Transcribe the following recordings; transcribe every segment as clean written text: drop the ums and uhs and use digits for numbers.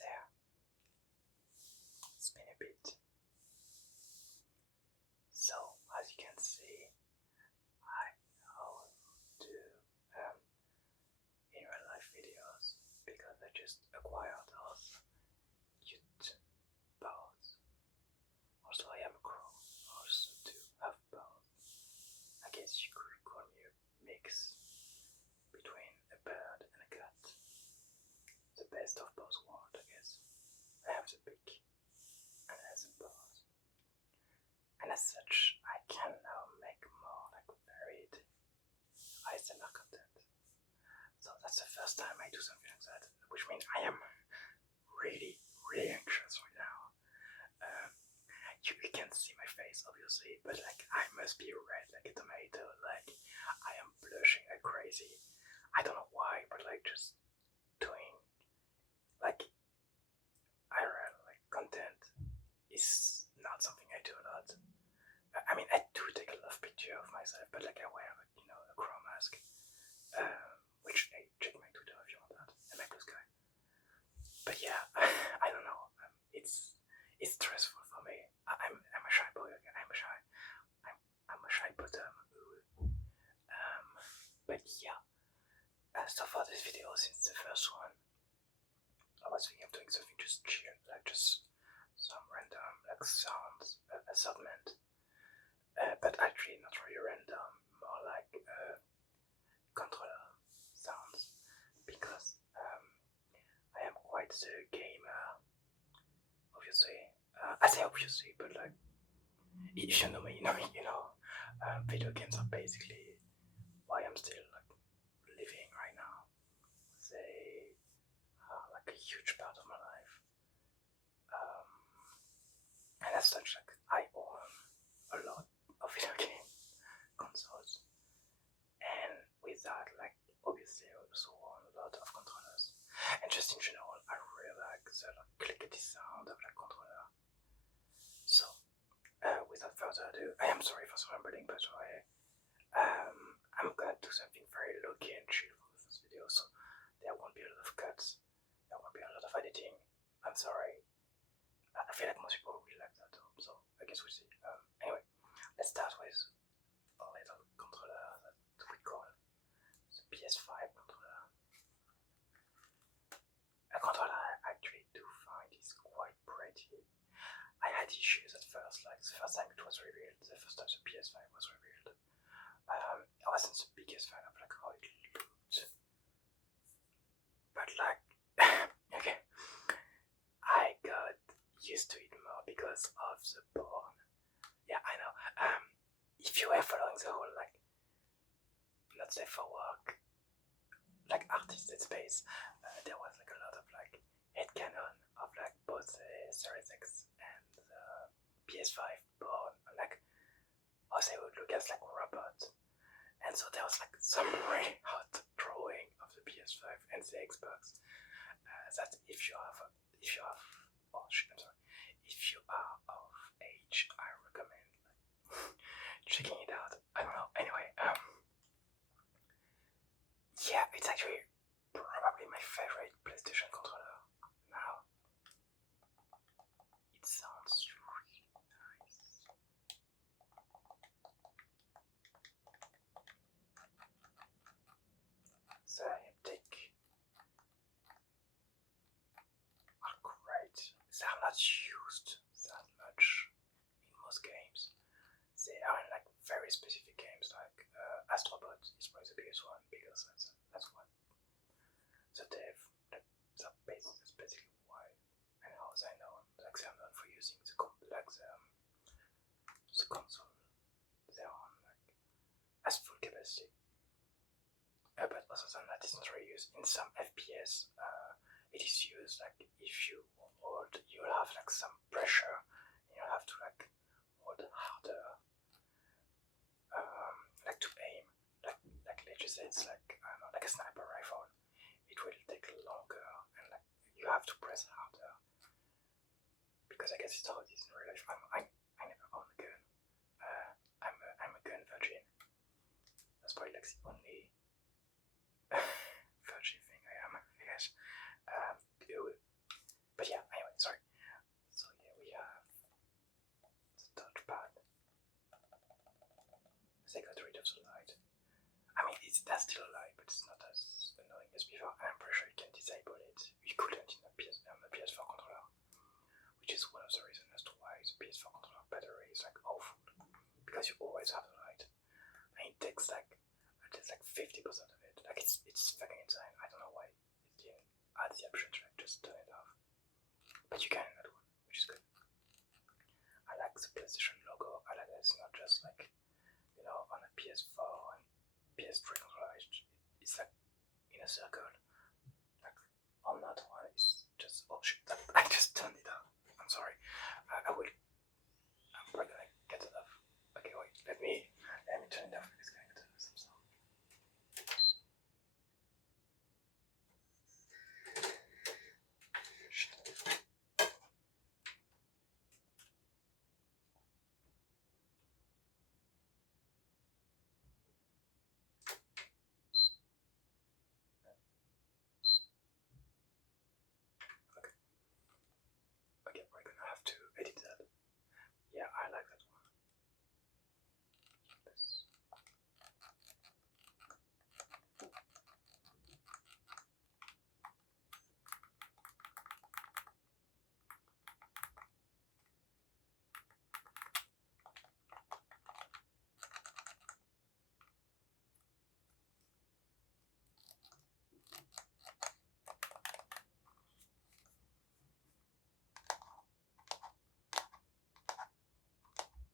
there. It's been a bit. So, as you can see, I now do in real life videos because I just acquired those cute birds. Also, I am a crow. Also, do have birds. I guess you could call me a mix between a bird and a cat. The best of both worlds, I guess. I have the beak and I have the bird. And as such, I can now make more like varied ASMR content. So that's the first time I do something like that, which means I am really anxious right now. You can't see my face obviously, but like I must be red like a tomato. Like I am blushing like crazy. I don't know why, but like just doing like IRL like content is not something I do a lot. I mean, I do take a lot of pictures of myself, but like I wear a crow mask, which hey, check my Twitter if you want that, and my blue sky. But yeah, I don't know. It's stressful for me. I'm a shy boy. I'm a shy bottom. But yeah. So for this video, since the first one, I was thinking of doing something just chill, like just some random like sounds, segment. But actually not really random, more like controller sounds, because I am quite the gamer, obviously. I say obviously, but like, if you know me, you know, video games are basically why I'm still like living right now. They are like a huge part of my life. And as such, like, I own a lot of video game consoles, and with that, like, obviously I also own a lot of controllers, and just in general, I really like the like, clickety sound of that controller. So, without further ado, I am sorry for rambling, but I'm gonna do something very low-key and chill for this video, so there won't be a lot of cuts, there won't be a lot of editing. I'm sorry. I feel like most people will like that, so I guess we'll see. Anyway, let's start with a little controller that we call the PS5 controller. A controller I actually do find is quite pretty. I had issues at first, like the first time it was revealed, the first time the PS5 was revealed. I wasn't the biggest fan of like how it looked, but like, okay, I got used to it more because of the porn. Yeah, I know. If you were following the whole like, not safe for work, like artisted space, there was like a lot of like headcanon of like both the Series X and the PS5 porn, like how they would look as like robots. And so there was like some really hot drawing of the PS5 and the Xbox. That if you are of age, I recommend like, checking it out. I don't know. Anyway, yeah, it's actually probably my favorite PlayStation controller now. It sounds really nice. The haptic are great. They are not used that much in most games. They are in like very specific games, like Astrobot is probably the biggest one because that's what the dev, like, that's basically why and how they know, like they're known for using the console they're on like as full capacity. But other than that, it's not really used in some FPS. It is used like if you hold, you'll have like some pressure, and you'll have to like hold harder, like to aim. Like let's just say it's like I don't know, like a sniper rifle. It will take longer, and like you have to press harder. Because I guess it's how it is in real life. I never owned a gun. I'm a gun virgin. That's probably like the only virgin thing I am, I guess. use a light. I mean, that's still a light, but it's not as annoying as before. And I'm pretty sure you can disable it. You couldn't in the PS4 controller, which is one of the reasons as to why the PS4 controller battery is like awful, because you always have the light, and it takes like 50% of it. Like it's fucking insane. I don't know why it didn't add the option to like just turn it off, but you can in that one, which is good. I like the PlayStation logo. I like that it's not just like, you know, on a PS4 and PS3 controller. It's like in a circle. Like on that one, it's just oh shit. I just turned it off. I'm sorry. I'm probably gonna get it off. Okay, wait. Let me turn it off. It's gonna get some sound. Okay, we're gonna have to edit that. Yeah, I like that one. This.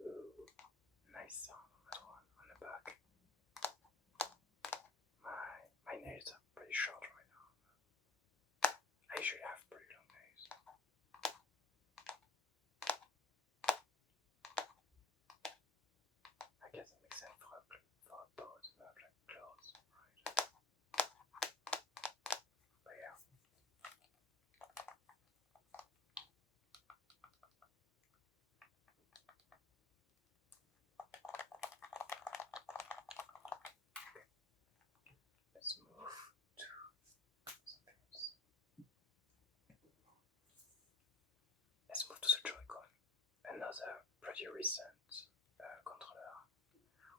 Ooh, nice sound on that one on the back. My nails are pretty short right now. I usually have pretty long nails. I guess that makes sense for a boat to have like clothes, right? But yeah. Let's move to something else. Let's move to the Joy-Con. Another pretty recent controller.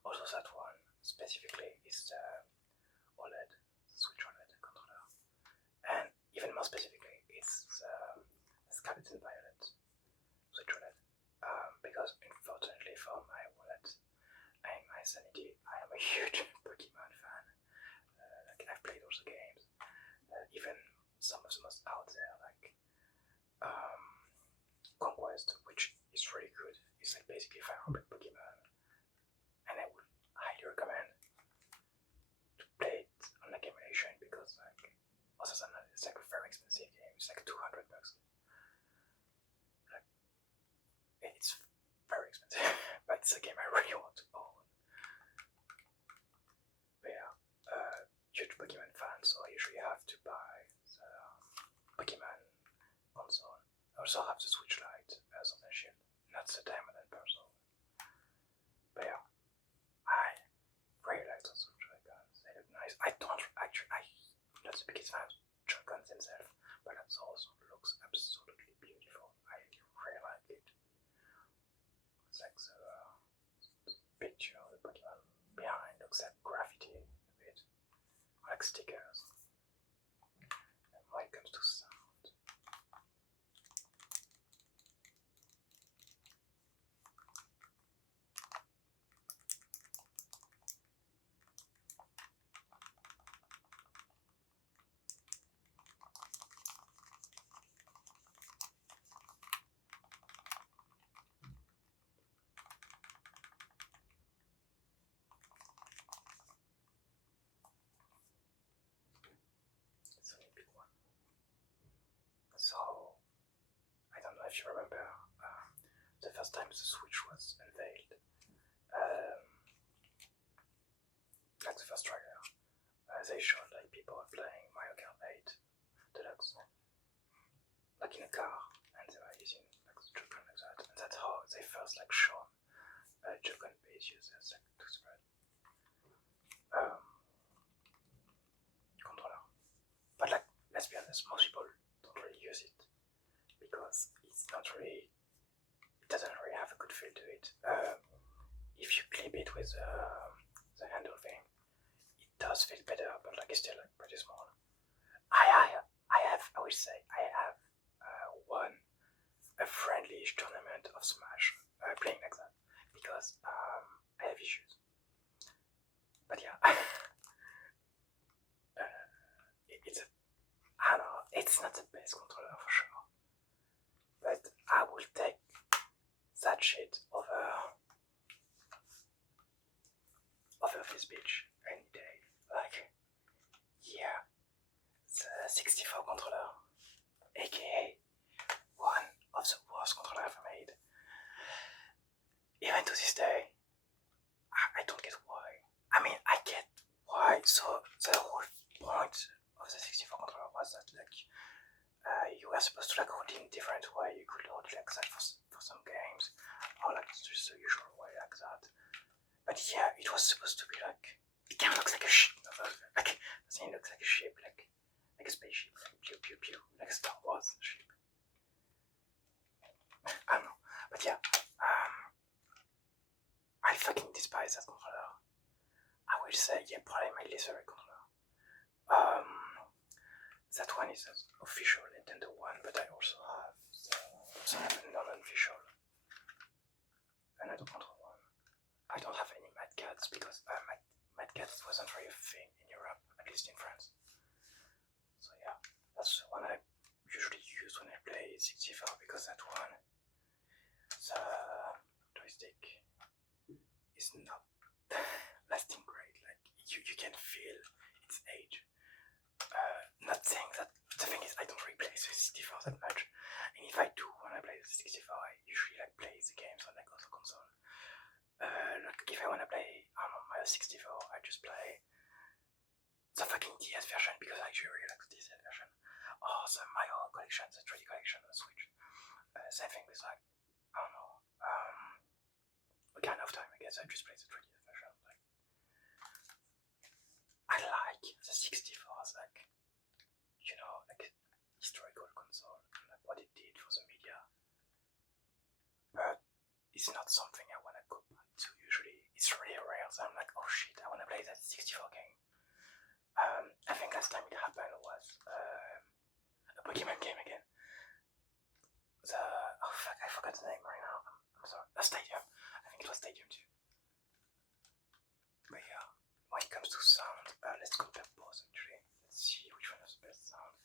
Also that one specifically is the OLED, Switch OLED controller. And even more specifically is the Scarlet and Violet Switch OLED. Because unfortunately for my wallet and my sanity, I am a huge Pokemon fan. Like I've played all the games, even some of the most out there, like Conquest, which is really good. It's like basically 500 Pokemon, and I would highly recommend to play it on like emulation because like other than that, it's like a very expensive game. It's like $200. Like it's very expensive, but it's a game I really want to own. But yeah, huge Pokemon fan, so I usually have to buy the Pokemon console. I also have the Switch Lite as on the shield, not the Diamond and Pearl. But yeah, I really like those Joy-Cons. They look nice. I'm not the biggest fan of Joy-Cons themselves, but that also looks absolutely beautiful. I really like it. It's like the picture of the Pokemon behind looks like graffiti a bit, like stickers. And when it comes to sound, it's only a big one. So, I don't know if you remember the first time the Switch was unveiled. Like the first trailer, they showed like people playing Mario Kart 8 Deluxe, like in a car, and they were using like the Joy-Con like that, and that's how they first like shown Joy-Con based users like to spread controller. But like, let's be honest, most people don't really use it because it's not really, it doesn't really have a good feel to it. If you clip it with the does feel better, but like it's still like pretty small. I will say I have won a friendly tournament of Smash playing like that because I have issues. But yeah, I don't know, it's not the best controller for sure, but I will take that shit over this bitch any day. Like, yeah, the 64 controller, aka one of the worst controller ever made. Even to this day, I don't get why. I mean, I get why. So the whole point of the 64 controller was that like you were supposed to like hold in different way. You could hold like that for some games, or like just the usual way like that. But yeah, it was supposed to be like, it kind of looks like a ship. Like the thing looks like a ship, like a spaceship, like pew pew pew, like a Star Wars ship. I don't know, but yeah, I fucking despise that controller. I will say, yeah, probably my least favorite controller. That one is an official Nintendo one, but I also have a non-official another controller one. I don't have any Mad Cats because Mad Cats wasn't really a thing in Europe, at least in France. So yeah, that's the one I usually use when I play 64 because that one, the joystick is not lasting great. Like you can feel its age. Not saying that the thing is I don't really play the 64 that much, and if I do when I play the 64, I usually like play the games on like other console. Like if I wanna play my 64, I just play the fucking DS version because I actually really like the DS version, or the Mario collection, the 3D collection on the Switch. Same thing with like I don't know, Ocarina of Time. I guess I just play the 3DS version. Like I like the 64's like, you know, like historical console and like what it did for the media, but it's not something I wanna go back to usually. It's really rare, so I'm like, oh shit, I wanna play that 64 game. I think last time it happened was a Pokemon game again. Oh fuck, I forgot the name right now. I'm sorry. A Stadium. I think it was Stadium 2. But yeah, when it comes to sound, let's compare both actually. Let's see which one has the best sound.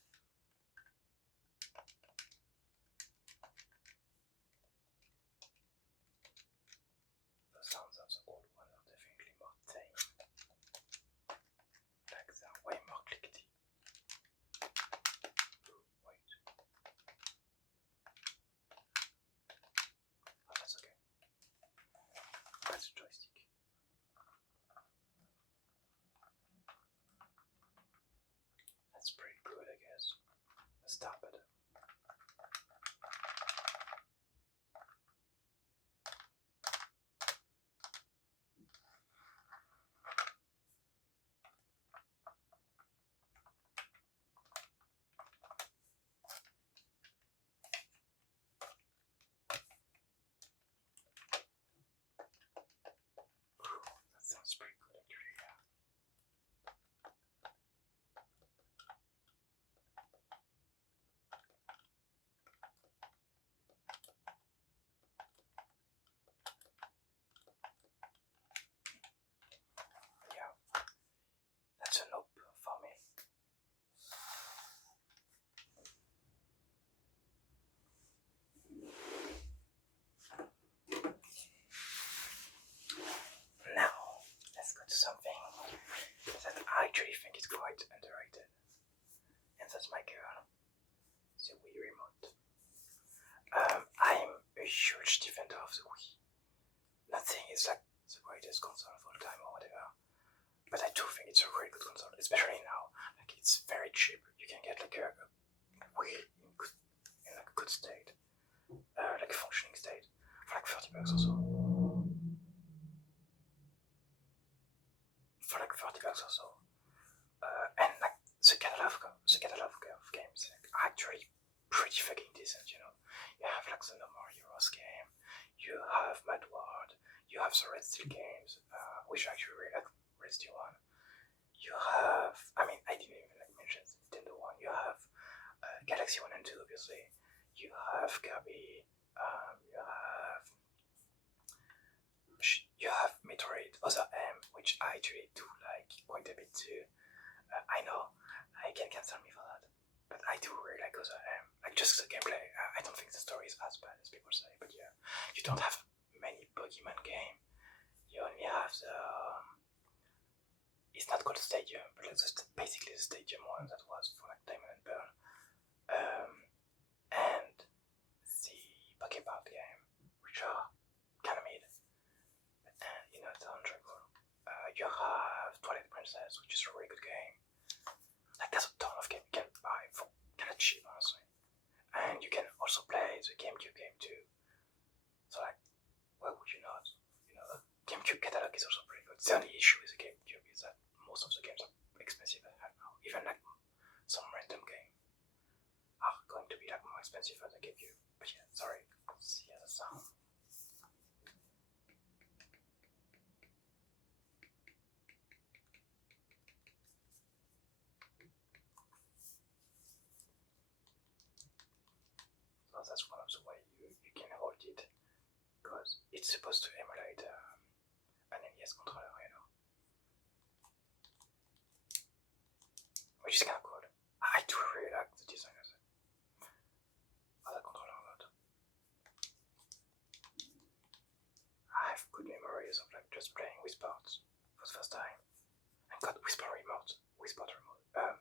The sounds of the old one are definitely more tame. Like they're way more clickety. Wait. Oh, that's okay. That's a joystick. That's pretty good, I guess. Let's start better. That sounds pretty good actually, yeah. Yeah, that's a nope for me. Now, let's go to something that I actually think is quite underrated, and that's my girl, the Wii remote. I'm a huge defender of the Wii. Not saying it's like the greatest console of all time or whatever, but I do think it's a really good console, especially now. Like it's very cheap. You can get like a Wii in like a good state, like a functioning state, for like $30 or so. For like $30 or so. And like the catalog of games are actually pretty fucking decent, you know. You have like the No More Heroes game, you have Mad World, you have the Red Steel games, which I actually really like Red Steel 1. You Galaxy 1 and 2, obviously. You have Kirby, you have Metroid Other M, which I actually do like quite a bit too. I know I can cancel me for that, but I do really like Other M. Like just the gameplay. I don't think the story is as bad as people say, but yeah, you don't have many Pokemon game. You only have the it's not called Stadium, but like basically the Stadium one that was for like Diamond and Pearl, and the Pokemon game, which are kind of mid. You know, it's untrackable. You have Twilight Princess, which is a really good game. Like, there's a ton of games you can buy for kind of cheap, honestly. And you can also play the GameCube game too. So, like, why would you not? You know, the GameCube catalog is also pretty good. The only issue with the GameCube is that most of the games are expensive as hell now. Even like some random game are going to be like more expensive than the GameCube. But yeah, sorry. See the sound. So that's one of the ways you can hold it, because it's supposed to emulate an NES controller, you know, which is kind of cool. I do really like the design of the controller a lot. I have good memories of like just playing with parts for the first time, and got Whisper Remote, Whisper Resort. I'm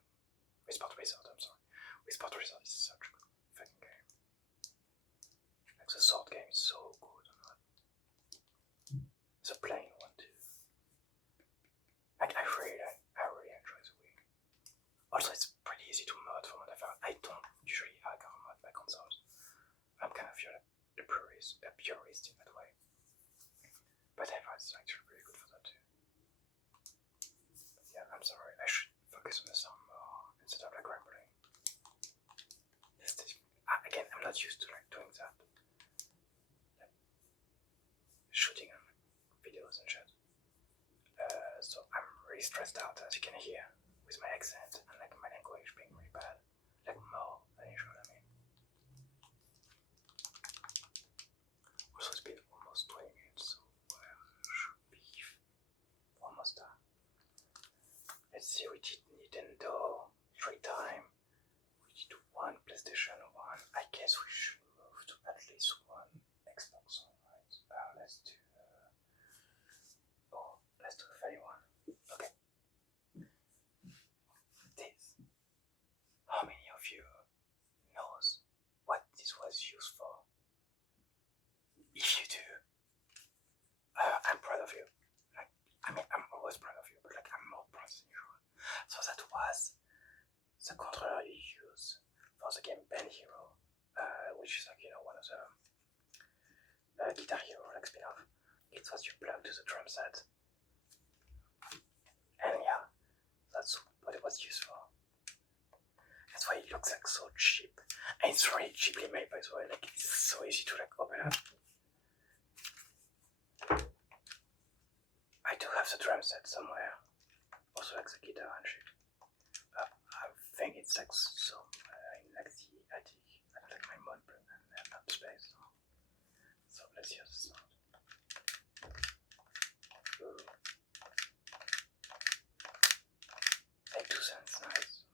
sorry, Whisper Resort is such a good fucking game. Like the sword game is so good. The playing one too. Like I really enjoy the Wii. Also, it's pretty easy to mod from what I found. I don't usually hack or mod my consoles. I'm kind of a purist in that way. But I find it's actually really good for that too. But yeah, I'm sorry. I should focus on the sound more instead of like rambling. Again, I'm not used to like doing that. Like, shooting on videos and shit. So I'm really stressed out, as you can hear, with my accent and like my language being really bad. Like more than usual, I mean. Also, it's been almost 20 minutes, so should be almost done. Let's see, we did Nintendo 3 times. We did 1 PlayStation 1. I guess we should move to at least 1 Xbox One, right? Let's do a funny one. Okay. This. How many of you knows what this was used for? If you do, I'm proud of you. Like, I mean, I'm always proud of you, but like, I'm more proud than usual. So that was the controller you use for the game Band Hero, which is like, you know, one of the Guitar Hero like spin-off. It was you plug to the drum set. And yeah, that's what it was used for. That's why it looks like so cheap. And it's really cheaply made, by the way. Like, it's so easy to like open up. I do have the drum set somewhere. Also like the guitar and shit. I think it's like somewhere in like the attic. I don't like my mod button and I have not space. So let's hear the sound. Ooh. They do sound nice.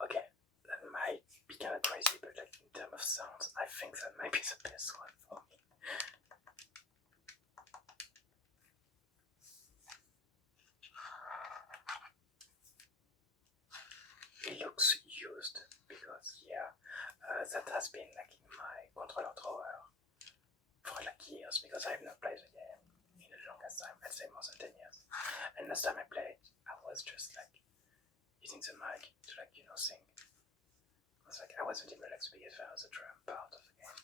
Okay, that might be kind of crazy, but like in terms of sounds, I think that might be the best one for me. It looks used because yeah, that has been like in my controller drawer for like years because I have not played the game in the longest time. I'd say more than 10 years. And last time I played, I was just like using the mic to like, you know, sing. I wasn't even like the biggest fan of the drum part of the game.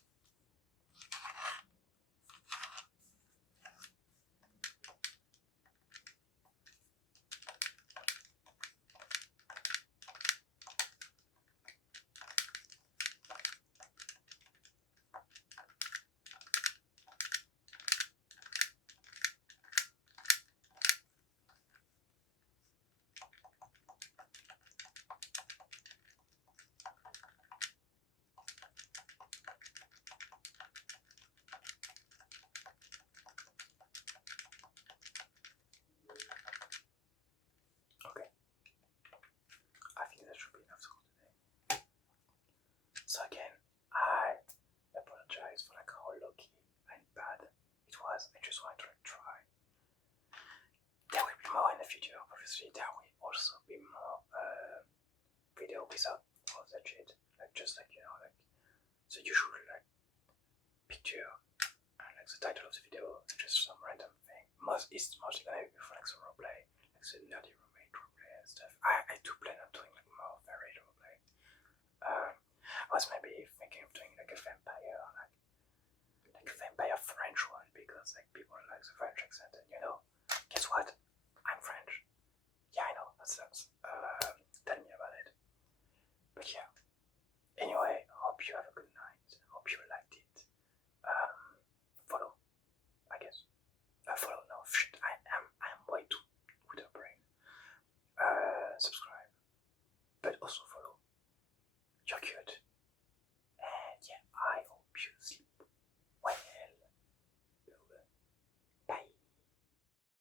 So again, I apologize for like how lucky and bad it was. I just wanted to try. There will be more in the future, obviously. There will also be more video without all that shit. Like just like like the usual like picture and like the title of the video, just some random thing. It's mostly gonna be for like some roleplay, like the nerdy